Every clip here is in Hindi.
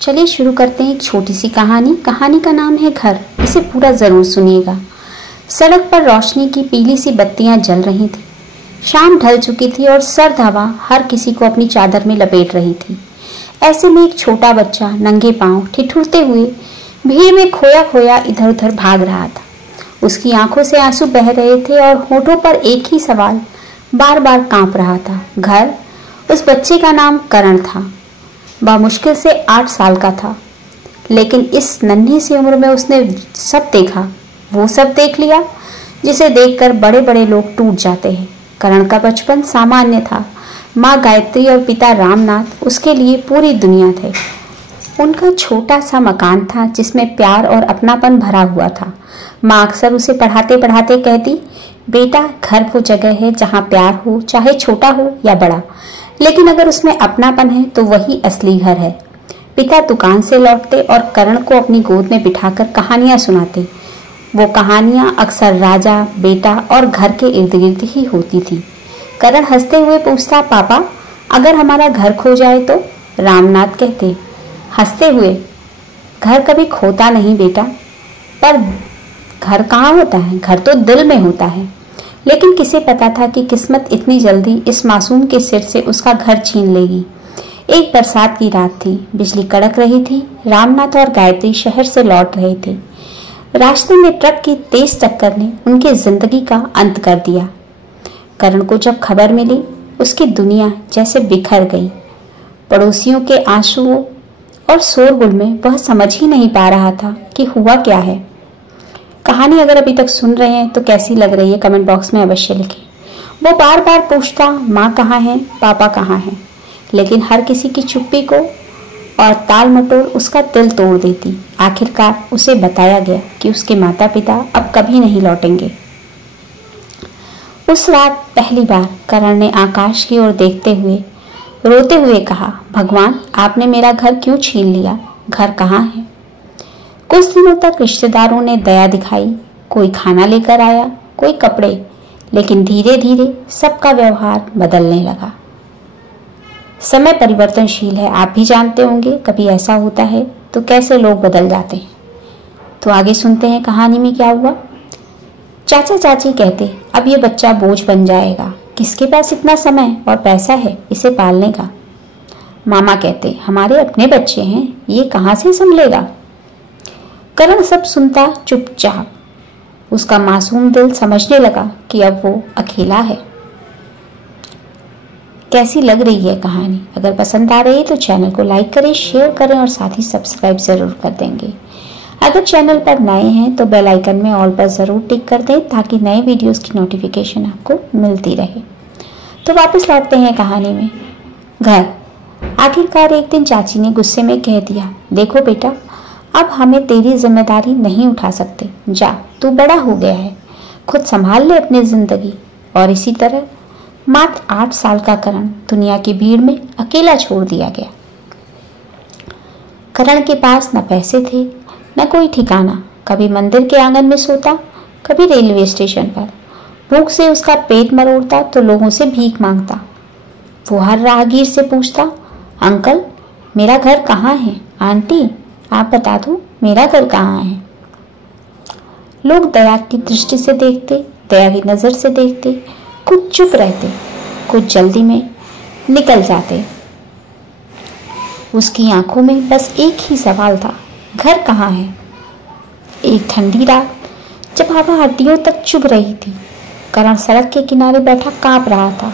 चलिए शुरू करते हैं एक छोटी सी कहानी। कहानी का नाम है घर। इसे पूरा ज़रूर सुनिएगा। सड़क पर रोशनी की पीली सी बत्तियां जल रही थी। शाम ढल चुकी थी और सर्द हवा हर किसी को अपनी चादर में लपेट रही थी। ऐसे में एक छोटा बच्चा नंगे पांव ठिठुरते हुए भीड़ में खोया खोया इधर उधर भाग रहा था। उसकी आंखों से आंसू बह रहे थे और होठों पर एक ही सवाल बार बार कांप रहा था, घर। उस बच्चे का नाम करण था। वह मुश्किल से 8 साल का था, लेकिन इस नन्ही सी उम्र में उसने सब देखा, वो सब देख लिया जिसे देखकर बड़े बड़े लोग टूट जाते हैं। करण का बचपन सामान्य था। माँ गायत्री और पिता रामनाथ उसके लिए पूरी दुनिया थे। उनका छोटा सा मकान था जिसमें प्यार और अपनापन भरा हुआ था। माँ अक्सर उसे पढ़ाते पढ़ाते कहती, बेटा घर वो जगह है जहाँ प्यार हो, चाहे छोटा हो या बड़ा, लेकिन अगर उसमें अपनापन है तो वही असली घर है। पिता दुकान से लौटते और करण को अपनी गोद में बिठाकर कहानियां सुनाते। वो कहानियां अक्सर राजा, बेटा और घर के इर्द गिर्द ही होती थी। करण हंसते हुए पूछता, पापा अगर हमारा घर खो जाए तो? रामनाथ कहते हंसते हुए, घर कभी खोता नहीं बेटा, पर घर कहाँ होता है, घर तो दिल में होता है। लेकिन किसे पता था कि किस्मत इतनी जल्दी इस मासूम के सिर से उसका घर छीन लेगी। एक बरसात की रात थी, बिजली कड़क रही थी। रामनाथ और गायत्री शहर से लौट रहे थे। रास्ते में ट्रक की तेज टक्कर ने उनकी जिंदगी का अंत कर दिया। करण को जब खबर मिली, उसकी दुनिया जैसे बिखर गई। पड़ोसियों के आंसुओं और शोरगुल में वह समझ ही नहीं पा रहा था कि हुआ क्या है। कहानी अगर अभी तक सुन रहे हैं तो कैसी लग रही है कमेंट बॉक्स में अवश्य लिखें। वो बार बार पूछता, माँ कहाँ है, पापा कहाँ हैं, लेकिन हर किसी की चुप्पी को और ताल मटोल उसका दिल तोड़ देती। आखिरकार उसे बताया गया कि उसके माता पिता अब कभी नहीं लौटेंगे। उस रात पहली बार करण ने आकाश की ओर देखते हुए रोते हुए कहा, भगवान आपने मेरा घर क्यों छीन लिया, घर कहाँ है? कुछ दिनों तक रिश्तेदारों ने दया दिखाई, कोई खाना लेकर आया, कोई कपड़े, लेकिन धीरे धीरे सबका व्यवहार बदलने लगा। समय परिवर्तनशील है, आप भी जानते होंगे। कभी ऐसा होता है तो कैसे लोग बदल जाते हैं। तो आगे सुनते हैं कहानी में क्या हुआ। चाचा चाची कहते, अब ये बच्चा बोझ बन जाएगा, किसके पास इतना समय और पैसा है इसे पालने का। मामा कहते, हमारे अपने बच्चे हैं, ये कहाँ से संभलेगा। करण सब सुनता चुपचाप। उसका मासूम दिल समझने लगा कि अब वो अकेला है। कैसी लग रही है कहानी? अगर पसंद आ रही है तो चैनल को लाइक करें, शेयर करें और साथ ही सब्सक्राइब जरूर कर देंगे। अगर चैनल पर नए हैं तो बेल आइकन में ऑल पर जरूर टिक कर दें ताकि नए वीडियोस की नोटिफिकेशन आपको मिलती रहे। तो वापस लौटते हैं कहानी में। घर। आखिरकार एक दिन चाची ने गुस्से में कह दिया, देखो बेटा अब हमें तेरी जिम्मेदारी नहीं उठा सकते, जा तू बड़ा हो गया है, खुद संभाल ले अपनी जिंदगी। और इसी तरह मात्र 8 साल का करण दुनिया की भीड़ में अकेला छोड़ दिया गया। करण के पास न पैसे थे न कोई ठिकाना। कभी मंदिर के आंगन में सोता, कभी रेलवे स्टेशन पर। भूख से उसका पेट मरोड़ता तो लोगों से भीख मांगता। वो हर राहगीर से पूछता, अंकल मेरा घर कहाँ है, आंटी आप बता दो मेरा घर कहाँ है। लोग दया की दृष्टि से देखते, दया की नजर से देखते, कुछ चुप रहते, कुछ जल्दी में निकल जाते। उसकी आंखों में बस एक ही सवाल था, घर कहाँ है। एक ठंडी रात जब हवा हड्डियों तक चुभ रही थी, करण सड़क के किनारे बैठा कांप रहा था।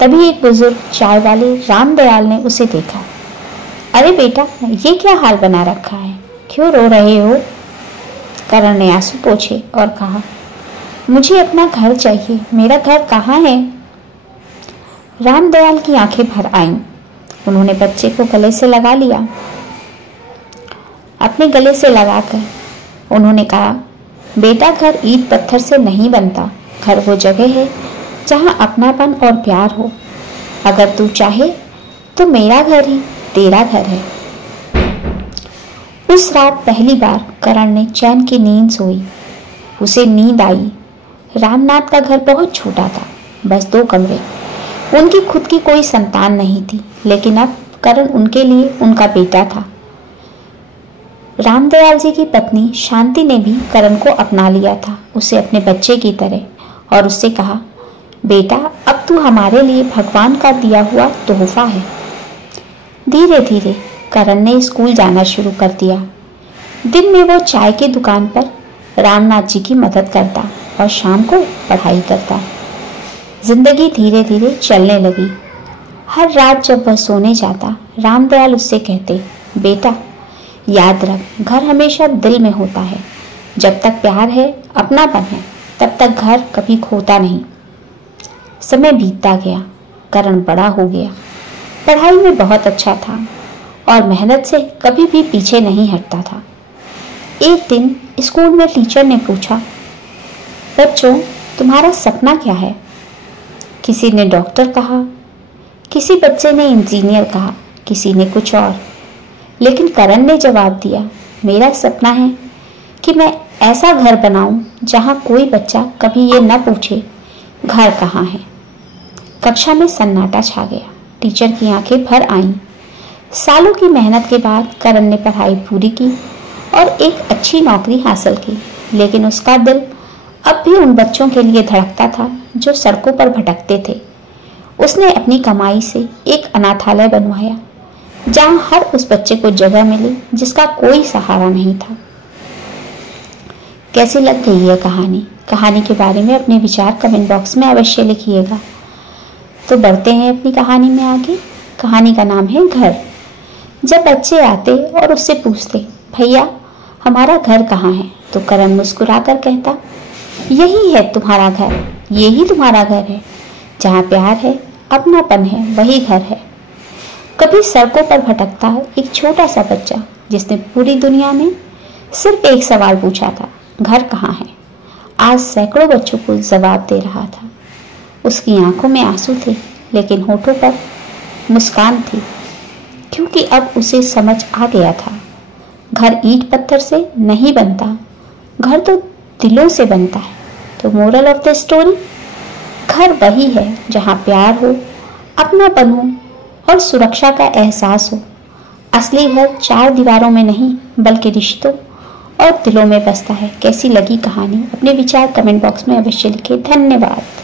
तभी एक बुजुर्ग चाय वाले रामदयाल ने उसे देखा। अरे बेटा ये क्या हाल बना रखा है, क्यों रो रहे हो? करण ने आंसू पोंछे और कहा, मुझे अपना घर चाहिए, मेरा घर कहाँ है। रामदयाल की आंखें भर आईं। उन्होंने बच्चे को गले से लगा लिया। अपने गले से लगाकर उन्होंने कहा, बेटा घर ईंट पत्थर से नहीं बनता, घर वो जगह है जहाँ अपनापन और प्यार हो। अगर तू चाहे तो मेरा घर ही तेरा घर है। उस रात पहली बार करण ने चैन की नींद सोई। उसे नींद आई। रामनाथ का घर बहुत छोटा था, बस 2 कमरे। उनकी खुद की कोई संतान नहीं थी, लेकिन अब करण उनके लिए उनका बेटा था। रामदयाल जी की पत्नी शांति ने भी करण को अपना लिया था, उसे अपने बच्चे की तरह, और उससे कहा, बेटा अब तू हमारे लिए भगवान का दिया हुआ तोहफा है। धीरे धीरे करण ने स्कूल जाना शुरू कर दिया। दिन में वो चाय की दुकान पर रामनाथ जी की मदद करता और शाम को पढ़ाई करता। जिंदगी धीरे धीरे चलने लगी। हर रात जब वह सोने जाता, रामदयाल उससे कहते, बेटा याद रख, घर हमेशा दिल में होता है। जब तक प्यार है, अपनापन है, तब तक घर कभी खोता नहीं। समय बीतता गया, करण बड़ा हो गया, पढ़ाई में बहुत अच्छा था और मेहनत से कभी भी पीछे नहीं हटता था। एक दिन स्कूल में टीचर ने पूछा, बच्चों तुम्हारा सपना क्या है? किसी ने डॉक्टर कहा, किसी बच्चे ने इंजीनियर कहा, किसी ने कुछ और, लेकिन करण ने जवाब दिया, मेरा सपना है कि मैं ऐसा घर बनाऊं जहां कोई बच्चा कभी ये न पूछे घर कहाँ है। कक्षा में सन्नाटा छा गया। टीचर की आंखें भर आईं। सालों की मेहनत के बाद करण ने पढ़ाई पूरी की और एक अच्छी नौकरी हासिल की, लेकिन उसका दिल अब भी उन बच्चों के लिए धड़कता था जो सड़कों पर भटकते थे। उसने अपनी कमाई से एक अनाथालय बनवाया जहां हर उस बच्चे को जगह मिले जिसका कोई सहारा नहीं था। कैसी लग गई है कहानी के बारे में अपने विचार कमेंट बॉक्स में अवश्य लिखिएगा। तो बढ़ते हैं अपनी कहानी में आगे। कहानी का नाम है घर। जब बच्चे आते और उससे पूछते, भैया हमारा घर कहाँ है, तो करण मुस्कुराकर कहता, यही है तुम्हारा घर, यही तुम्हारा घर है। जहाँ प्यार है, अपनापन है, वही घर है। कभी सड़कों पर भटकता एक छोटा सा बच्चा जिसने पूरी दुनिया में सिर्फ एक सवाल पूछा था, घर कहाँ है, आज सैकड़ों बच्चों को जवाब दे रहा था। उसकी आंखों में आंसू थे, लेकिन होठों पर मुस्कान थी, क्योंकि अब उसे समझ आ गया था, घर ईंट पत्थर से नहीं बनता, घर तो दिलों से बनता है। तो मोरल ऑफ द स्टोरी, घर वही है जहाँ प्यार हो, अपनापन हो और सुरक्षा का एहसास हो। असली घर चार दीवारों में नहीं, बल्कि रिश्तों और दिलों में बसता है। कैसी लगी कहानी? अपने विचार कमेंट बॉक्स में अवश्य लिखें। धन्यवाद।